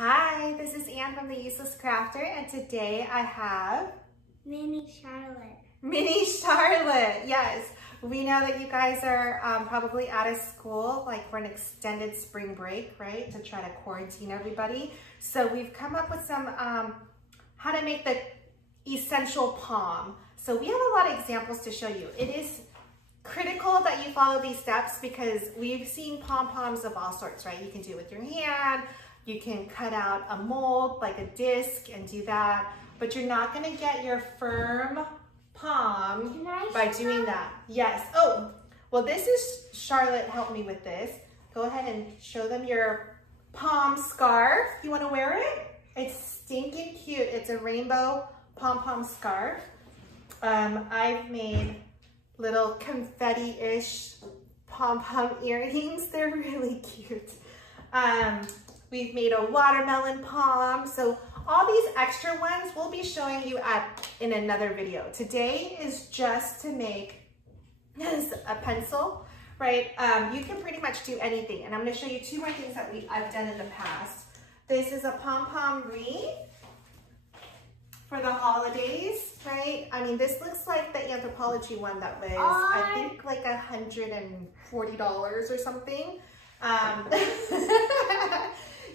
Hi, this is Anne from The Useless Crafter, and today I have Mini Charlotte. Mini Charlotte. Yes, we know that you guys are probably out of school, like for an extended spring break, right? To try to quarantine everybody. So we've come up with some how to make the essential pom. So we have a lot of examples to show you. It is critical that you follow these steps because we've seen pom-poms of all sorts, right? You can do it with your hand. You can cut out a mold, like a disc, and do that, but you're not gonna get your firm pom by doing that. Yes, oh, well this is, Charlotte helped me with this. Go ahead and show them your pom scarf. You wanna wear it? It's stinking cute. It's a rainbow pom-pom scarf. I've made little confetti-ish pom-pom earrings. They're really cute. We've made a watermelon pom. So all these extra ones we'll be showing you in another video. Today is just to make a pencil, right? You can pretty much do anything. And I'm gonna show you two more things that I've done in the past. This is a pom-pom wreath for the holidays, right? I mean, this looks like the Anthropology one that was, I think, like $140 or something.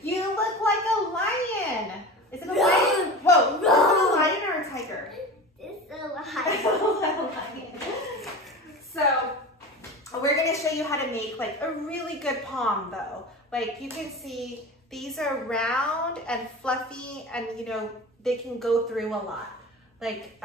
You look like a lion. Is it a lion? Whoa, is it a lion or a tiger? It's a lion. So, we're gonna show you how to make like a really good pom though. Like you can see, these are round and fluffy and you know, they can go through a lot. Like,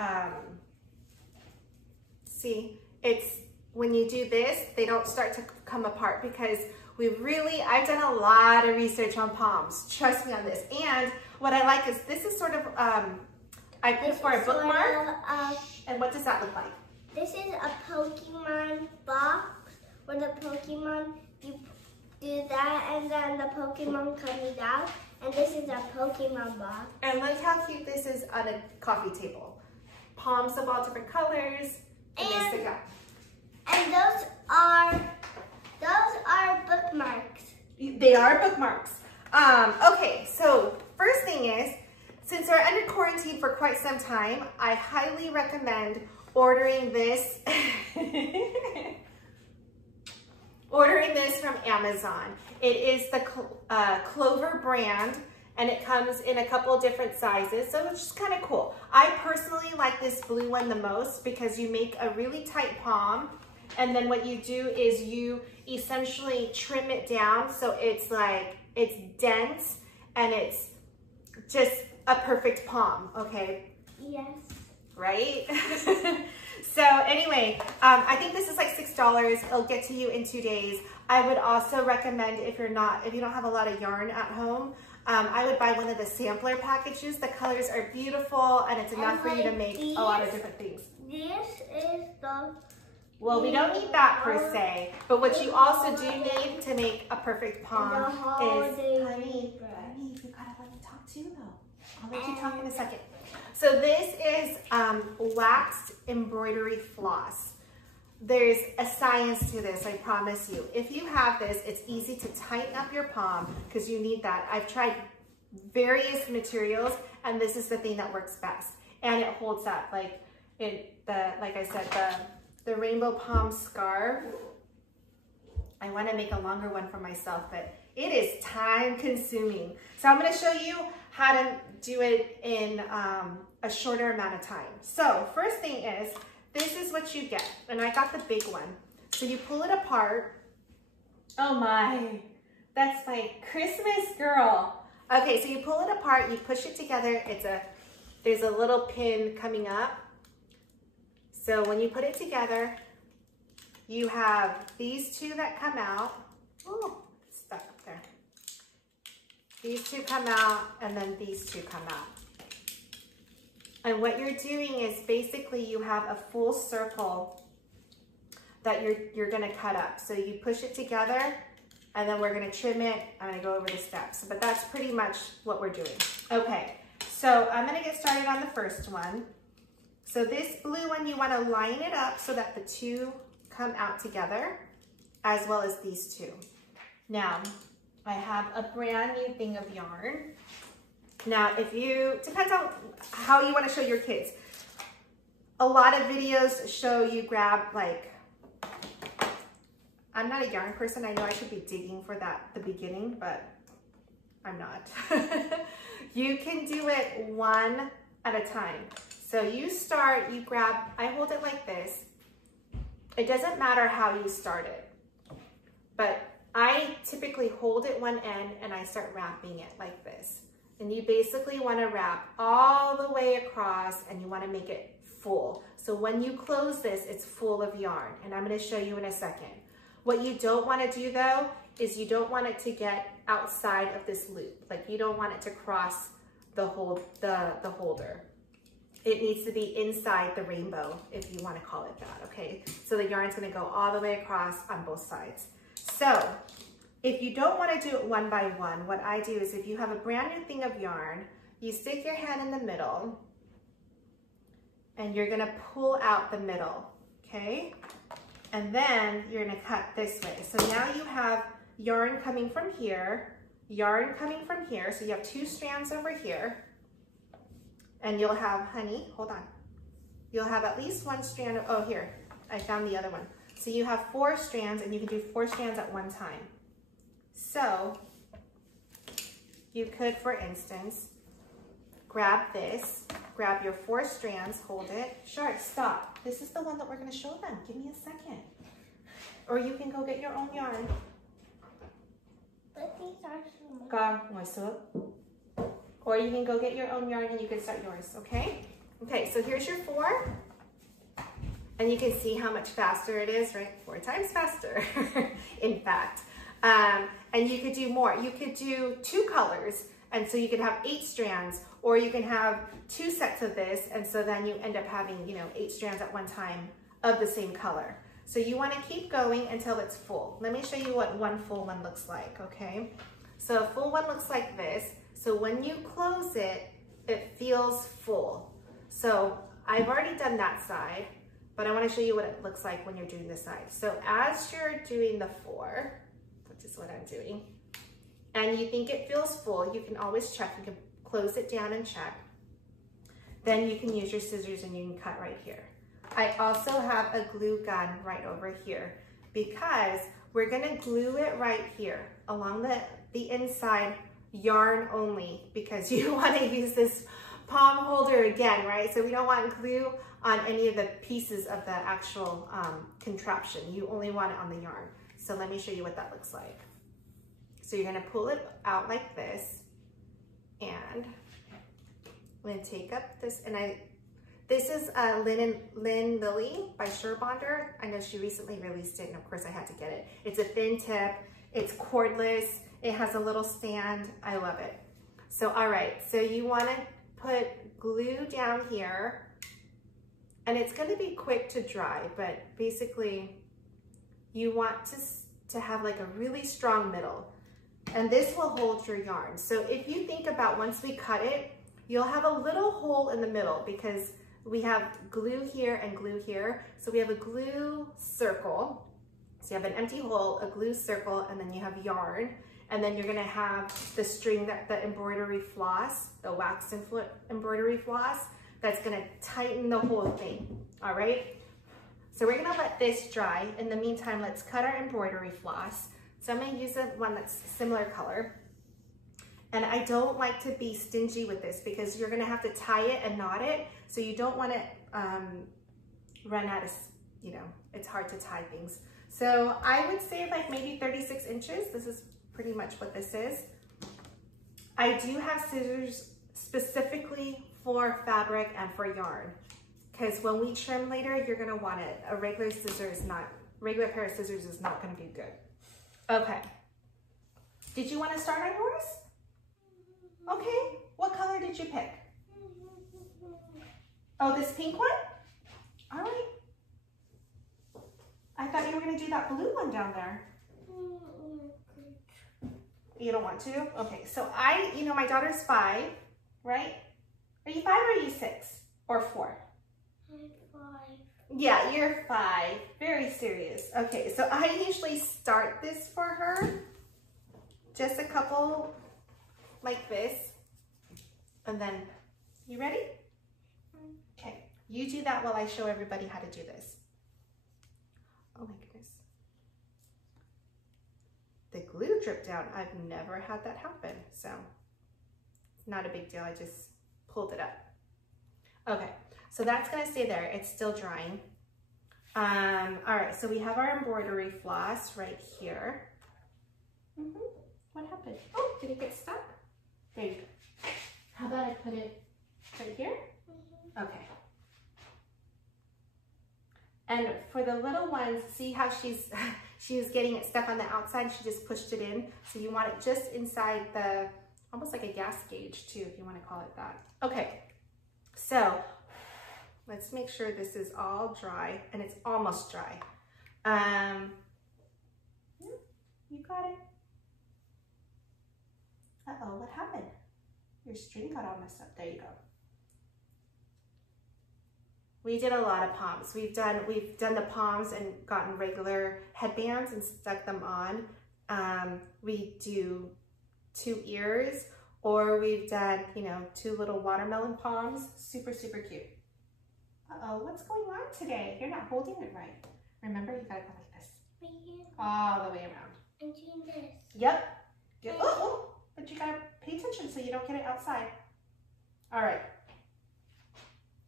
see, it's, when you do this, they don't start to come apart because I've done a lot of research on poms. Trust me on this. And what I like is this is sort of, I put for a bookmark. And what does that look like? This is a Pokemon box where the Pokemon, you do that and then the Pokemon comes out. And this is a Pokemon box. And look how cute this is on a coffee table. Poms of all different colors. And they stick out. And those are bookmarks. They are bookmarks. Okay, so first thing is, since we're under quarantine for quite some time, I highly recommend ordering this from Amazon. It is the Clover brand, and it comes in a couple different sizes, so it's just kind of cool. I personally like this blue one the most because you make a really tight pom, and then what you do is you essentially trim it down so it's like, it's dense and it's just a perfect pom, okay? Yes. Right? So anyway, I think this is like $6. It'll get to you in 2 days. I would also recommend if you don't have a lot of yarn at home, I would buy one of the sampler packages. The colors are beautiful and it's enough for you to make a lot of different things. This is the... Well, we don't need that per se, but what you also do need to make a perfect pom is, honey, you gotta let me talk too though. I'll let you talk in a second. So this is waxed embroidery floss. There's a science to this, I promise you. If you have this, it's easy to tighten up your pom because you need that. I've tried various materials and this is the thing that works best. And it holds up, like I said, the rainbow pom scarf. I want to make a longer one for myself, but it is time consuming. So I'm going to show you how to do it in a shorter amount of time. So first thing is, this is what you get. And I got the big one. So you pull it apart. Oh my, that's my Christmas girl. Okay, so you pull it apart, you push it together. There's a little pin coming up. So when you put it together, you have these two that come out. Oh, it's stuck up there. These two come out, and then these two come out. And what you're doing is basically you have a full circle that you're gonna cut up. So you push it together, and then we're gonna trim it. I'm gonna go over the steps, but that's pretty much what we're doing. Okay, so I'm gonna get started on the first one. So this blue one, you wanna line it up so that the two come out together, as well as these two. Now, I have a brand new thing of yarn. Now, depends on how you want to show your kids. A lot of videos show you grab like, I'm not a yarn person. I know I should be digging for the beginning, but I'm not. You can do it one at a time. So you start, you grab, I hold it like this. It doesn't matter how you start it, but I typically hold it one end and I start wrapping it like this. And you basically want to wrap all the way across and you want to make it full. So when you close this, it's full of yarn, and I'm going to show you in a second. What you don't want to do though, is you don't want it to get outside of this loop. Like you don't want it to cross the holder. It needs to be inside the rainbow, if you want to call it that, okay? So the yarn's going to go all the way across on both sides. So if you don't want to do it one by one, what I do is if you have a brand new thing of yarn, you stick your hand in the middle and you're going to pull out the middle, okay? And then you're going to cut this way. So now you have yarn coming from here, yarn coming from here. So you have 2 strands over here. And you'll have, honey, hold on. You'll have at least 1 strand. Oh, here, I found the other one. So you have 4 strands, and you can do 4 strands at one time. So you could, for instance, grab this, grab your 4 strands, hold it. Shark, stop. This is the one that we're going to show them. Give me a second. Or you can go get your own yarn. But these are small. Or you can go get your own yarn and you can start yours, okay? Okay, so here's your 4. And you can see how much faster it is, right? 4 times faster, in fact. And you could do more. You could do 2 colors, and so you could have 8 strands, or you can have 2 sets of this, and so then you end up having, 8 strands at one time of the same color. So you want to keep going until it's full. Let me show you what one full one looks like, okay? So a full one looks like this. So when you close it, it feels full. So I've already done that side, but I want to show you what it looks like when you're doing this side. So as you're doing the 4, which is what I'm doing, and you think it feels full, you can always check. You can close it down and check. Then you can use your scissors and you can cut right here. I also have a glue gun right over here because we're going to glue it right here along the inside, yarn only, because you want to use this palm holder again, right? So we don't want glue on any of the pieces of the actual contraption. You only want it on the yarn. So let me show you what that looks like. So you're going to pull it out like this, and I'm going to take up this, and this is Lynn Lilly by Surebonder. I know she recently released it, and of course I had to get it. It's a thin tip, it's cordless, it has a little stand. I love it. So, all right, so you want to put glue down here, and it's going to be quick to dry, but basically you want to have like a really strong middle, and this will hold your yarn. So if you think about once we cut it, you'll have a little hole in the middle because we have glue here and glue here. So we have a glue circle. So you have an empty hole, a glue circle, and then you have yarn. And then you're gonna have the string, the embroidery floss, the waxed embroidery floss, that's gonna tighten the whole thing, all right? So we're gonna let this dry. In the meantime, let's cut our embroidery floss. So I'm gonna use one that's similar color. And I don't like to be stingy with this because you're gonna have to tie it and knot it. So you don't wanna run out of, it's hard to tie things. So I would say like maybe 36 inches. This is pretty much what this is. I do have scissors specifically for fabric and for yarn, because when we trim later, you're gonna want it. A regular pair of scissors is not gonna be good. Okay. Did you want to start on yours? Okay. What color did you pick? Oh, this pink one? All right. I thought you were gonna do that blue one down there. You don't want to? Okay, so my daughter's 5, right? Are you 5 or are you 6 or 4? I'm 5. Yeah, you're 5. Very serious. Okay, so I usually start this for her just a couple like this. And then, you ready? Okay, you do that while I show everybody how to do this. Oh my goodness. The glue dripped down. I've never had that happen, so not a big deal. I just pulled it up. Okay, so that's gonna stay there. It's still drying. All right, so we have our embroidery floss right here. What happened? Oh, did it get stuck? There you go. How about I put it right here? Okay. And for the little ones, see how she was getting it stuck on the outside? She just pushed it in. So you want it just inside the, almost like a gas gauge too, if you want to call it that. Okay, so let's make sure this is all dry, and it's almost dry. You got it. Uh-oh, what happened? Your string got all messed up. There you go. We did a lot of poms. We've done the poms and gotten regular headbands and stuck them on. We do 2 ears, or we've done, you know, 2 little watermelon poms. Super, super cute. Uh-oh, what's going on today? You're not holding it right. Remember, you gotta go like this. Right here. All the way around. I'm doing this. Yep. Good. Oh, but you gotta pay attention so you don't get it outside. All right.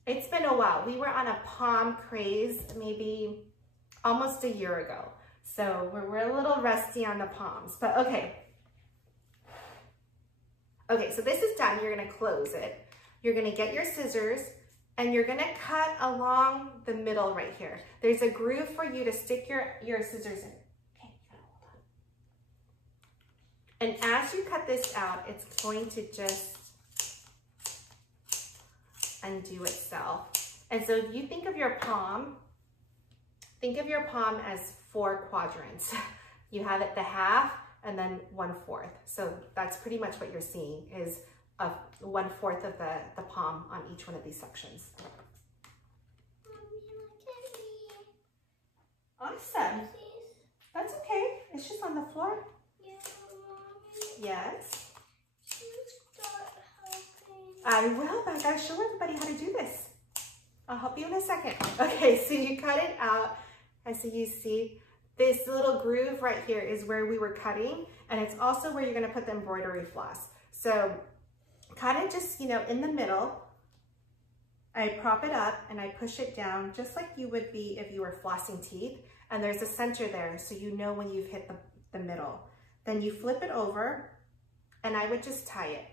It's been a while. We were on a pom craze maybe almost a year ago. So we're a little rusty on the poms, but okay. Okay, so this is done. You're gonna close it. You're gonna get your scissors and you're gonna cut along the middle right here. There's a groove for you to stick your scissors in. Okay, you gotta hold on. And as you cut this out, it's going to just undo itself. And so if you think of your pom as 4 quadrants. You have it the half and then 1/4. So that's pretty much what you're seeing is 1/4 of the pom on each one of these sections. Mommy, look at me. Awesome. That's okay. It's just on the floor. Yeah, Mommy. Yes. You start helping. I will, but I gotta show everybody how to do this. I'll help you in a second. Okay, so you cut it out, and so you see this little groove right here is where we were cutting, and it's also where you're gonna put the embroidery floss. So kind of just, you know, in the middle, I prop it up and I push it down just like you would be if you were flossing teeth, and there's a center there so you know when you've hit the middle. Then you flip it over, and I would just tie it.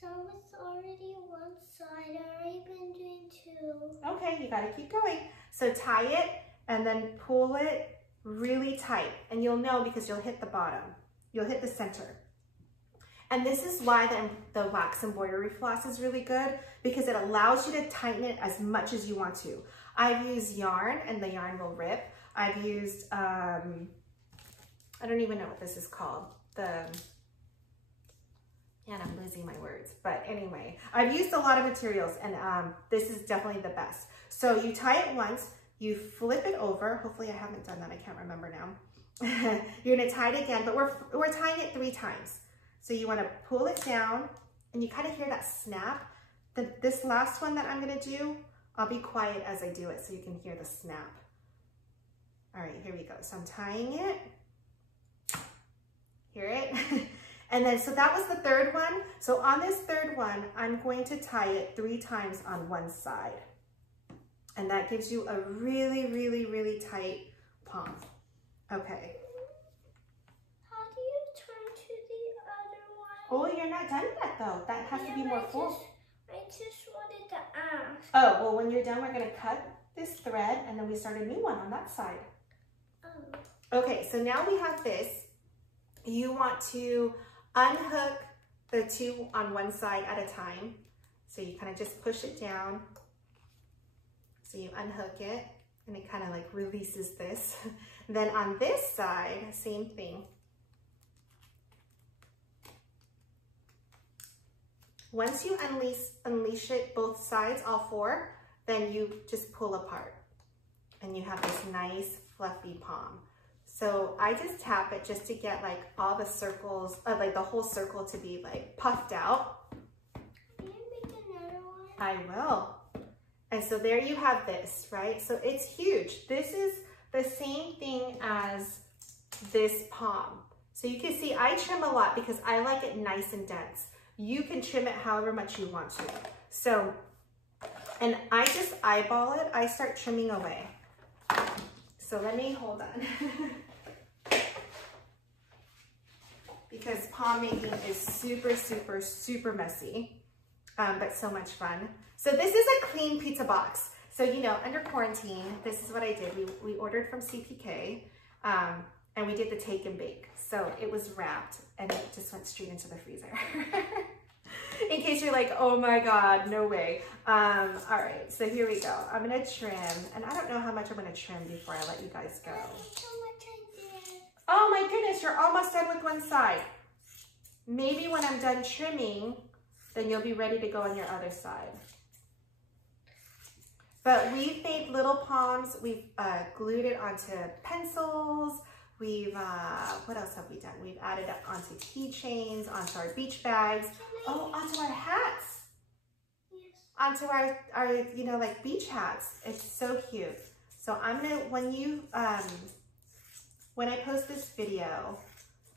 So it's already one side. I've already been doing 2. Okay, you gotta keep going. So tie it and then pull it really tight, and you'll know because you'll hit the bottom. You'll hit the center. And this is why the wax embroidery floss is really good, because it allows you to tighten it as much as you want to. I've used yarn and the yarn will rip. I've used, I don't even know what this is called. And I'm losing my words, but anyway, I've used a lot of materials, and this is definitely the best. So you tie it once, you flip it over. Hopefully I haven't done that, I can't remember now. You're gonna tie it again, but we're tying it 3 times. So you wanna pull it down, and you kind of hear that snap. This last one that I'm gonna do, I'll be quiet as I do it so you can hear the snap. All right, here we go. So I'm tying it. Hear it? And then, so that was the 3rd one. So on this 3rd one, I'm going to tie it 3 times on one side. And that gives you a really, really, really tight pom. Okay. How do you turn to the other one? Oh, you're not done yet though. That has to be more full. I just wanted to ask. Oh, well, when you're done, we're gonna cut this thread and then we start a new one on that side. Oh. Okay, so now we have this. You want to unhook the 2 on one side at a time. So you kind of just push it down. So you unhook it and it kind of like releases this. Then on this side, same thing. Once you unleash it both sides, all 4, then you just pull apart and you have this nice fluffy pom. So I just tap it just to get like all the circles, like the whole circle to be like puffed out. Can you make another one? I will. And so there you have this, right? So it's huge. This is the same thing as this palm. So you can see I trim a lot because I like it nice and dense. You can trim it however much you want to. So, and I just eyeball it. I start trimming away. So let me, hold on. Because palm making is super, super, super messy, but so much fun. So this is a clean pizza box. So, you know, under quarantine, this is what I did. We ordered from CPK, and we did the take and bake. So it was wrapped and it just went straight into the freezer. In case you're like, oh my God, no way. All right, so here we go. I'm gonna trim, and I don't know how much I'm gonna trim before I let you guys go. How much I did. Oh my goodness, you're almost done with one side. Maybe when I'm done trimming, then you'll be ready to go on your other side. But we've made little palms. We've glued it onto pencils. We've, what else have we done? We've added it onto keychains, onto our beach bags. Oh, onto our hats. Yes. Onto our, you know, like beach hats. It's so cute. So I'm gonna, when I post this video,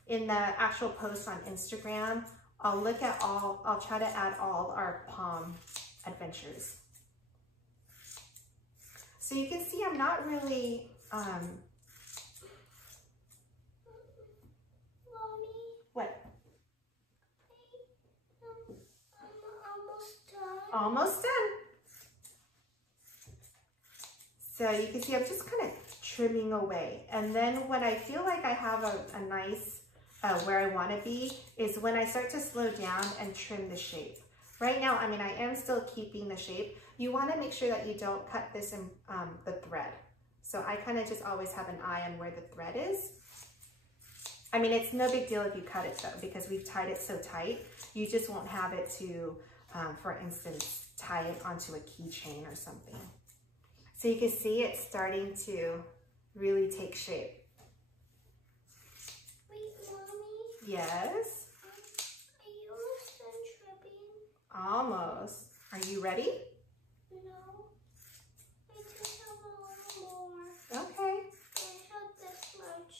in the actual post on Instagram, I'll try to add all our palm adventures. So you can see I'm not really, Mommy, what? I'm almost done. Almost done. So you can see I'm just kind of trimming away. And then when I feel like I have a nice, where I want to be, is when I start to slow down and trim the shape. Right now, I mean, I am still keeping the shape. You want to make sure that you don't cut this in the thread. So I kind of just always have an eye on where the thread is. I mean, it's no big deal if you cut it though, because we've tied it so tight. You just won't have it to, for instance, tie it onto a keychain or something. So you can see it's starting to really take shape. Wait, Mommy? Yes? Are you almost done trimming? Almost. Are you ready? No. I just have a little more. Okay. I have this much.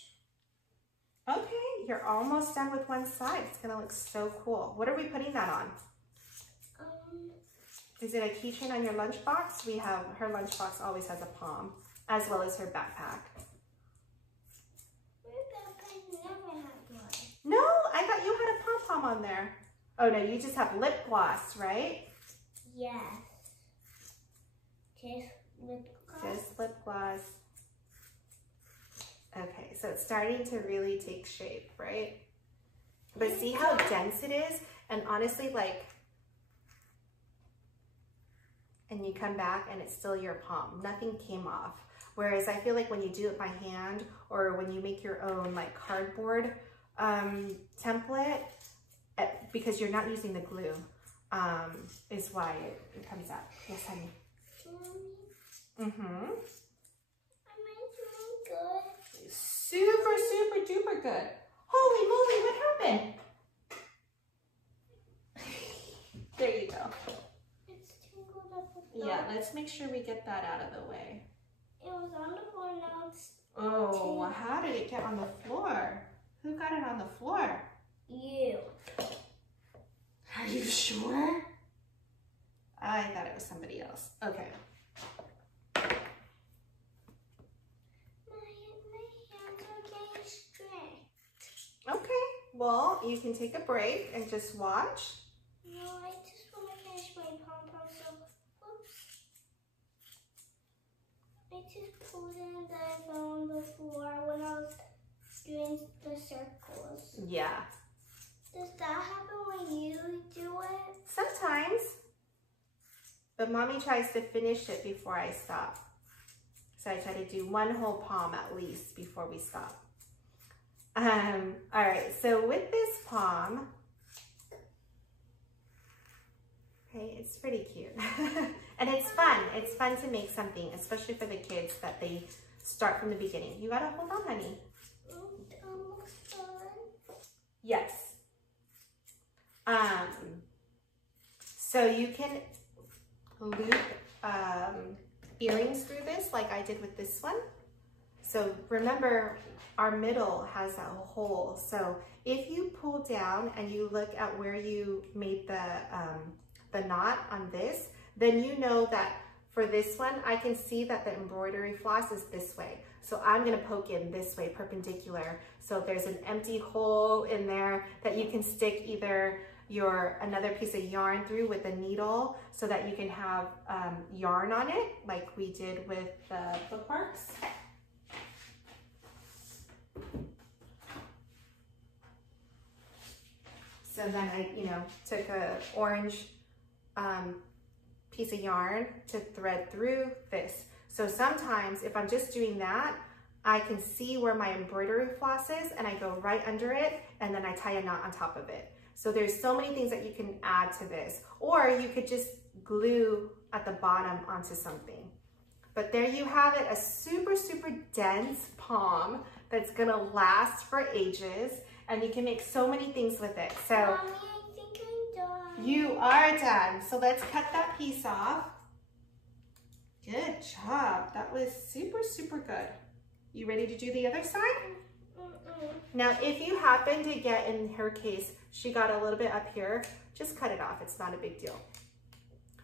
Okay, you're almost done with one side. It's gonna look so cool. What are we putting that on? Is it a keychain on your lunchbox? Her lunchbox always has a palm, as well as her backpack. My backpack never had one. No, I thought you had a pom-pom on there. Oh no, you just have lip gloss, right? Yes. Just lip gloss. Just lip gloss. Okay, so it's starting to really take shape, right? But see how dense it is? And honestly, like, and you come back and it's still your palm. Nothing came off. Whereas I feel like when you do it by hand, or when you make your own like cardboard template, because you're not using the glue, is why it comes out. Yes, honey. Mm-hmm. Am I doing good? Super, super duper good. Holy moly, what happened? There you go. It's tangled up with Yeah, let's make sure we get that out of the way. It was on the floor, now it's Oh, how did it get on the floor? Who got it on the floor? you. Are you sure? I thought it was somebody else. Okay. My hands are getting strict. Okay, well, you can take a break and just watch. No, I just want to finish my pom-pom, so oops. I just pulled in the phone before when I was doing the circles. Yeah. Does that happen when you do it? Sometimes. But mommy tries to finish it before I stop. So I try to do one whole palm at least before we stop. All right, so with this palm, okay, it's pretty cute. And it's fun. It's fun to make something, especially for the kids, that they start from the beginning. You gotta hold on, honey. So you can loop earrings through this like I did with this one. So remember, our middle has a hole. So if you pull down and you look at where you made the knot on this, then you know that for this one, I can see that the embroidery floss is this way. So I'm gonna poke in this way, perpendicular. So there's an empty hole in there that you can stick either another piece of yarn through with a needle so that you can have yarn on it, like we did with the bookmarks. So then I, took a orange piece of yarn to thread through this. So sometimes if I'm just doing that, I can see where my embroidery floss is and I go right under it and then I tie a knot on top of it. So there's so many things that you can add to this, or you could just glue at the bottom onto something. But there you have it, a super, super dense pom that's gonna last for ages, and you can make so many things with it. So Mommy, I think I'm done. You are done. So let's cut that piece off. Good job. That was super, super good. You ready to do the other side? Now, if you happen to get, in her case, she got a little bit up here, just cut it off. It's not a big deal.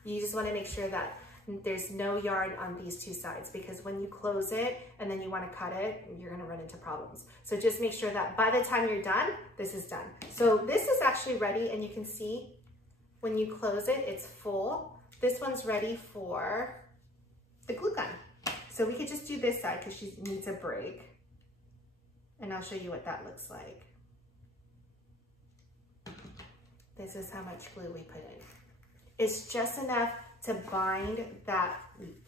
You just want to make sure that there's no yarn on these two sides, because when you close it and then you want to cut it, you're going to run into problems. So just make sure that by the time you're done, this is done. So this is actually ready, and you can see when you close it, it's full. This one's ready for the glue gun. So we could just do this side because she needs a break. And I'll show you what that looks like. This is how much glue we put in. It's just enough to bind that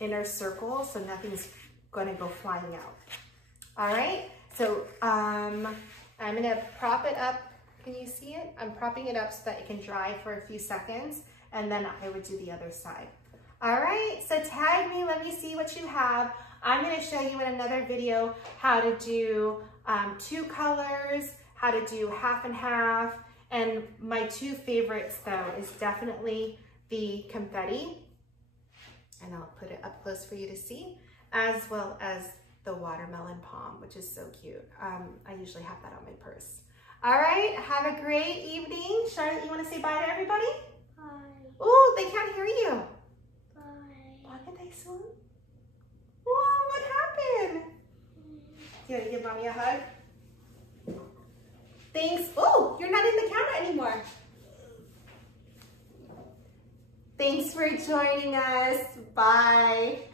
inner circle so nothing's gonna go flying out. All right, so I'm gonna prop it up. Can you see it? I'm propping it up so that it can dry for a few seconds, and then I would do the other side. All right, so tag me, let me see what you have. I'm gonna show you in another video how to do 2 colors, how to do half and half, and my 2 favorites though is definitely the confetti, and I'll put it up close for you to see, as well as the watermelon pom, which is so cute. I usually have that on my purse. All right, have a great evening. Charlotte, you wanna say bye to everybody? Bye. Oh, they can't hear you. Bye. Bakit ay soon? Whoa, what happened? You want to give mommy a hug? Thanks. Oh, you're not in the camera anymore. Thanks for joining us. Bye.